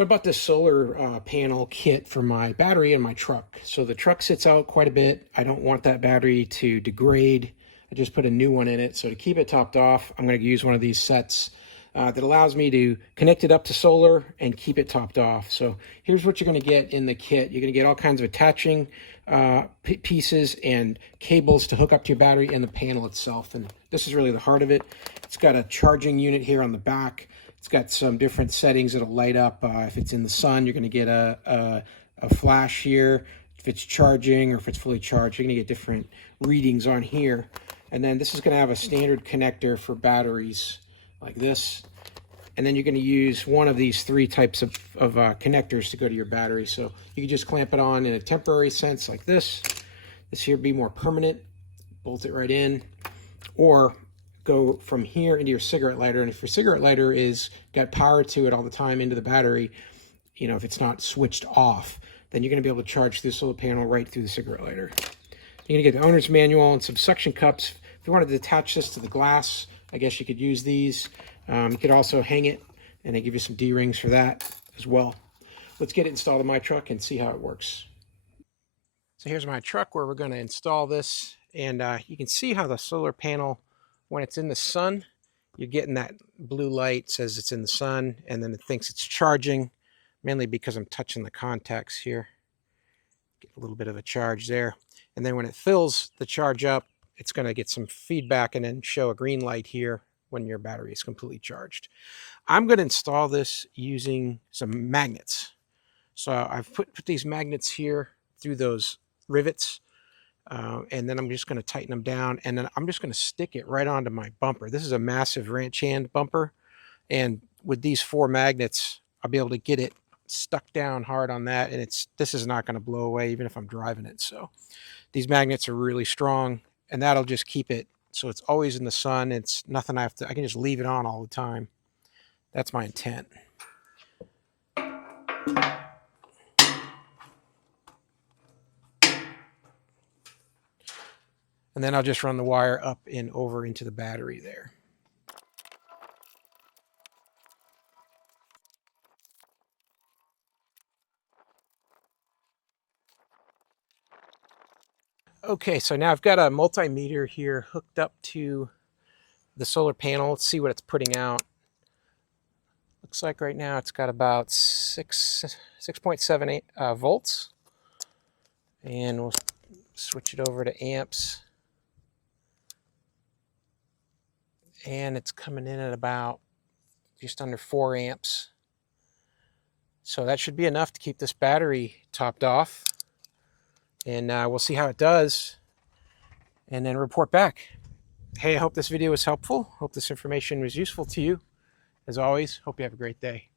So I bought this solar panel kit for my battery in my truck. So the truck sits out quite a bit. I don't want that battery to degrade. I just put a new one in it. So to keep it topped off, I'm going to use one of these sets that allows me to connect it up to solar and keep it topped off. So here's what you're going to get in the kit. You're going to get all kinds of attaching pieces and cables to hook up to your battery and the panel itself. And this is really the heart of it. It's got a charging unit here on the back. It's got some different settings that'll light up. If it's in the sun, you're going to get a flash here. If it's charging or if it's fully charged, you're going to get different readings on here. And then this is going to have a standard connector for batteries like this. And then you're going to use one of these three types of connectors to go to your battery. So you can just clamp it on in a temporary sense like this. This here be more permanent. Bolt it right in. Or go from here into your cigarette lighter, and if your cigarette lighter is got power to it all the time into the battery, you know, if it's not switched off, then you're going to be able to charge this solar panel right through the cigarette lighter. You're going to get the owner's manual and some suction cups. If you wanted to attach this to the glass, I guess you could use these. You could also hang it, and they give you some D-rings for that as well. Let's get it installed in my truck and see how it works. So here's my truck where we're going to install this, and you can see how the solar panel, when it's in the sun, you're getting that blue light, says it's in the sun, and then it thinks it's charging, mainly because I'm touching the contacts here. Get a little bit of a charge there. And then when it fills the charge up, it's going to get some feedback and then show a green light here when your battery is completely charged. I'm going to install this using some magnets. So I've put these magnets here through those rivets. And then I'm just going to tighten them down, and then I'm just going to stick it right onto my bumper. This is a massive ranch hand bumper, and with these 4 magnets, I'll be able to get it stuck down hard on that, and this is not going to blow away even if I'm driving it. So these magnets are really strong, and that'll just keep it so it's always in the sun. It's nothing I can just leave it on all the time. That's my intent. And then I'll just run the wire up and over into the battery there. Okay, so now I've got a multimeter here hooked up to the solar panel. Let's see what it's putting out. Looks like right now it's got about 6.78 volts. And we'll switch it over to amps. And it's coming in at about just under 4 amps. So that should be enough to keep this battery topped off. And we'll see how it does and then report back. Hey, I hope this video was helpful. Hope this information was useful to you. As always, hope you have a great day.